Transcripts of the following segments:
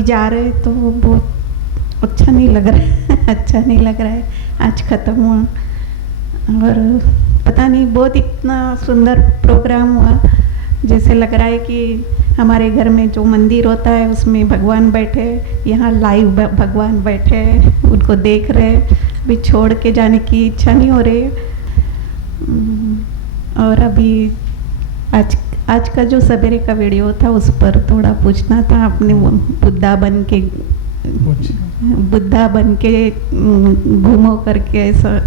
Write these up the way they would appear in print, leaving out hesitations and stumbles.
अभी जा रहे तो बहुत अच्छा नहीं लग रहा है अच्छा नहीं लग रहा है। आज ख़त्म हुआ और पता नहीं बहुत इतना सुंदर प्रोग्राम हुआ, जैसे लग रहा है कि हमारे घर में जो मंदिर होता है उसमें भगवान बैठे, यहाँ लाइव भगवान बैठे, उनको देख रहे, अभी छोड़ के जाने की इच्छा नहीं हो रही। और अभी आज का जो सवेरे का वीडियो था उस पर थोड़ा पूछना था। आपने वो बुद्धा बन के घूमो करके ऐसा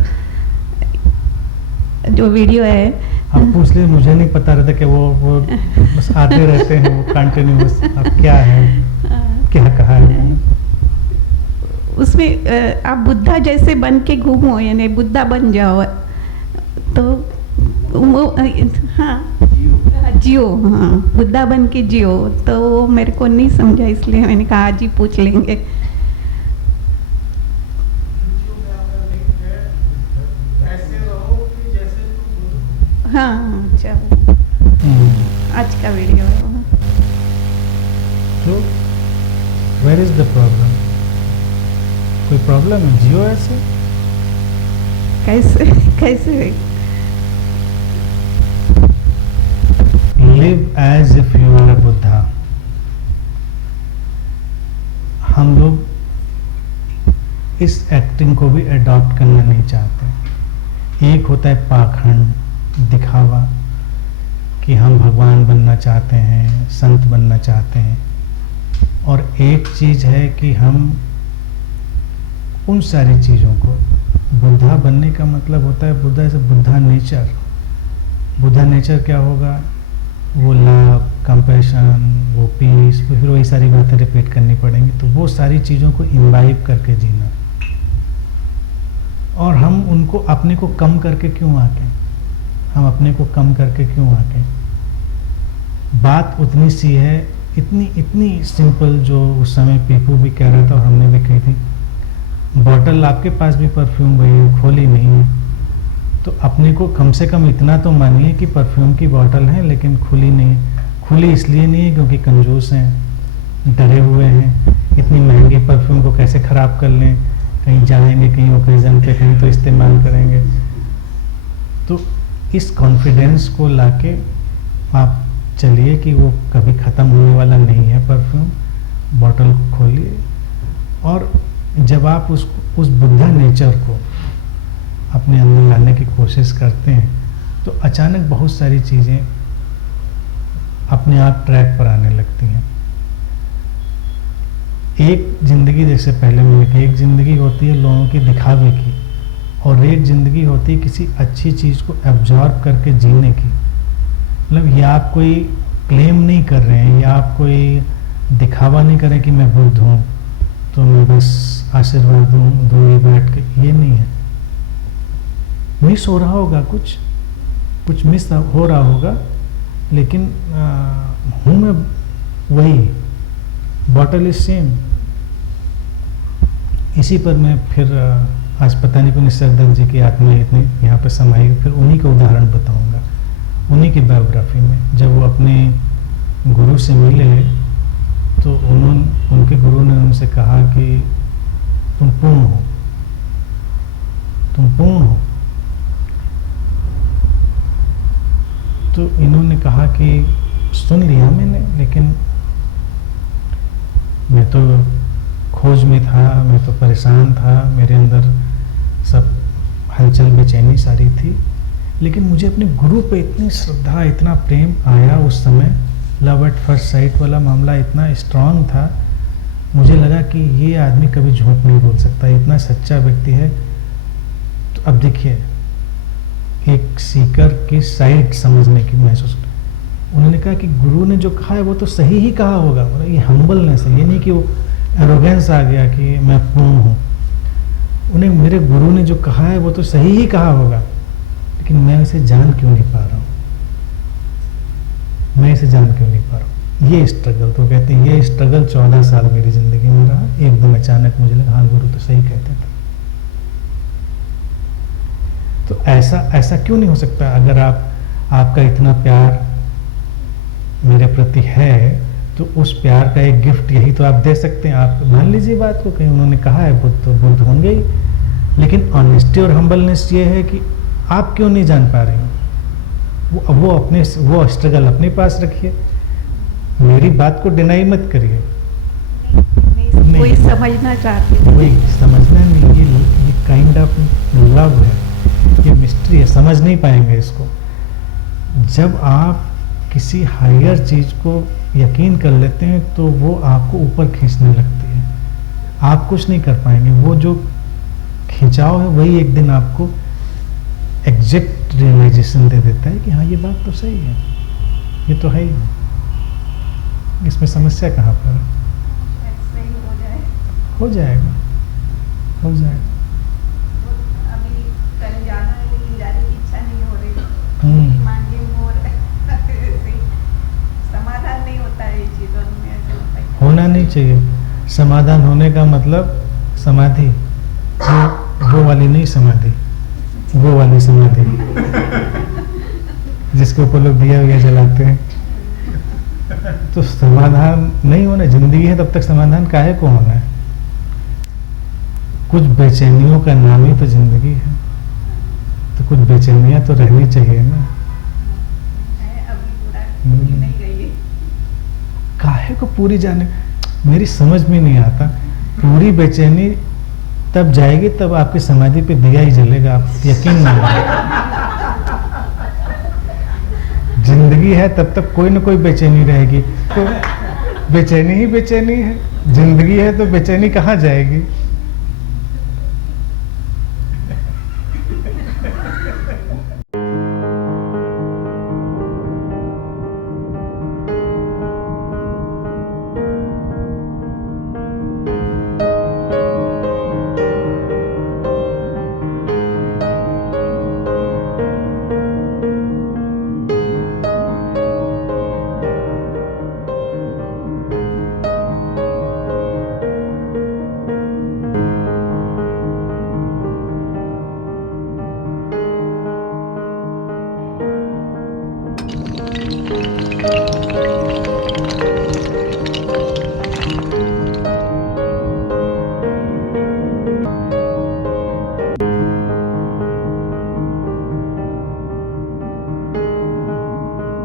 जो वीडियो है, आप पूछ ले, मुझे नहीं पता रहता कि वो बस आते रहते हैं वो कंटिन्यूअस। अब क्या है, क्या कहा है उसमें आप बुद्धा जैसे बन के घूमो, यानी बुद्धा बन जाओ तो हाँ जियो, हाँ बुद्धा बन के जियो। तो वो मेरे को नहीं समझा, इसलिए मैंने कहा आज ही पूछ लेंगे। हाँ चलो आज का वीडियो। तो वेयर इज द प्रॉब्लम? कोई प्रॉब्लम है? जियो ऐसे कैसे कैसे live as if you are a Buddha. हम लोग इस एक्टिंग को भी अडॉप्ट करना नहीं चाहते। एक होता है पाखंड, दिखावा, कि हम भगवान बनना चाहते हैं, संत बनना चाहते हैं, और एक चीज है कि हम उन सारी चीजों को, बुद्धा बनने का मतलब होता है बुद्धा से बुद्धा नेचर। बुद्धा नेचर क्या होगा? वो लव, कंपैशन, वो पीस, फिर वही सारी बातें रिपीट करनी पड़ेंगी। तो वो सारी चीज़ों को इम्बाइब करके जीना, और हम उनको अपने को कम करके क्यों आके, हम अपने को कम करके क्यों आके। बात उतनी सी है, इतनी सिंपल, जो उस समय पीपू भी कह रहा था और हमने भी कही थी। बॉटल आपके पास भी परफ्यूम वही खोली नहीं है, तो अपने को कम से कम इतना तो मानिए कि परफ्यूम की बोतल है लेकिन खुली नहीं है। खुली इसलिए नहीं है क्योंकि कंजूस हैं, डरे हुए हैं, इतनी महंगी परफ्यूम को कैसे ख़राब कर लें, कहीं जाएंगे, कहीं ओकेजन पे कहीं तो इस्तेमाल करेंगे। तो इस कॉन्फिडेंस को लाके आप चलिए कि वो कभी ख़त्म होने वाला नहीं है परफ्यूम। बॉटल को खोलिए, और जब आप उस बुद्धा नेचर को अपने अंदर लाने की कोशिश करते हैं तो अचानक बहुत सारी चीज़ें अपने आप ट्रैक पर आने लगती हैं। एक ज़िंदगी, जैसे पहले मैंने कहा, एक ज़िंदगी होती है लोगों की दिखावे की, और एक ज़िंदगी होती है किसी अच्छी चीज़ को एब्जॉर्ब करके जीने की। मतलब ये आप कोई क्लेम नहीं कर रहे हैं, या आप कोई दिखावा नहीं कर रहे कि मैं बुद्ध हूँ तो मैं बस आशीर्वाद दूँगी बैठ के, ये नहीं है। मिस हो रहा होगा, कुछ मिस हो रहा होगा, लेकिन हूँ मैं वही, बॉटल इज सेम। इसी पर मैं फिर आज पता नहीं कौन सरदत्त जी की आत्मा इतनी यहाँ पर समाई, फिर उन्हीं का उदाहरण बताऊंगा, उन्हीं की बायोग्राफी में। जब वो अपने गुरु से मिले तो उनके गुरु ने उनसे कहा कि तुम पूर्ण हो, तुम पूर्ण हो। तो इन्होंने कहा कि सुन लिया मैंने, लेकिन मैं तो खोज में था, मैं तो परेशान था, मेरे अंदर सब हलचल बेचैनी सारी थी, लेकिन मुझे अपने गुरु पे इतनी श्रद्धा, इतना प्रेम आया उस समय। लव एट फर्स्ट साइट वाला मामला इतना स्ट्रांग था, मुझे लगा कि ये आदमी कभी झूठ नहीं बोल सकता, इतना सच्चा व्यक्ति है। तो अब देखिए, एक सीकर की साइड समझने की महसूस, उन्होंने कहा कि गुरु ने जो कहा है वो तो सही ही कहा होगा। मतलब ये हम्बलनेस है, ये नहीं कि वो एरोगेंस आ गया कि मैं पूर्ण हूँ। उन्हें मेरे गुरु ने जो कहा है वो तो सही ही कहा होगा, लेकिन मैं इसे जान क्यों नहीं पा रहा हूँ, मैं इसे जान क्यों नहीं पा रहा हूँ। ये स्ट्रगल, तो कहते हैं ये स्ट्रगल 14 साल मेरी ज़िंदगी में रहा। एक दिन अचानक मुझे लगा हाँ गुरु तो सही कहते थे। तो ऐसा क्यों नहीं हो सकता? अगर आपका इतना प्यार मेरे प्रति है तो उस प्यार का एक गिफ्ट यही तो आप दे सकते हैं। आप मान लीजिए बात को, कहीं उन्होंने कहा है बुद्ध, तो बुद्ध होंगे ही, लेकिन ऑनेस्टी और हम्बलनेस ये है कि आप क्यों नहीं जान पा रहे हो, वो स्ट्रगल अपने पास रखिए, मेरी बात को डिनाई मत करिए। नहीं, कोई समझना चाहती है, वही समझना नहीं, ये काइंड ऑफ लव है, ये मिस्ट्री है, समझ नहीं पाएंगे इसको। जब आप किसी हायर चीज को यकीन कर लेते हैं तो वो आपको ऊपर खींचने लगती है, आप कुछ नहीं कर पाएंगे। वो जो खिंचाव है वही एक दिन आपको एग्जैक्ट रियलाइजेशन दे देता है कि हाँ ये बात तो सही है, ये तो है ही, इसमें समस्या कहाँ पर है? हो जाएगा, हो जाएगा। अभी कल जाना है लेकिन जाने की इच्छा नहीं हो रही, मांगे मोर समाधान नहीं होता है चीजों में, ऐसा लगता है होना नहीं चाहिए। समाधान होने का मतलब समाधि, वो वाली नहीं समाधि, वो वाली समाधि जिसके ऊपर लोग दिया हुआ जलाते हैं। तो समाधान नहीं होना, जिंदगी है तब तक समाधान काहे को होना है? कुछ बेचैनियों का नाम ही तो जिंदगी है, तो कुछ बेचैनियां तो रहनी चाहिए ना। अभी पूरा नहीं गई है। काहे को पूरी जाने, मेरी समझ में नहीं आता। पूरी बेचैनी तब जाएगी तब आपकी समाधि पे दिया ही जलेगा, आप यकीन नहीं। जिंदगी है तब तक कोई ना कोई बेचैनी रहेगी, तो बेचैनी ही बेचैनी है। जिंदगी है तो बेचैनी कहाँ जाएगी?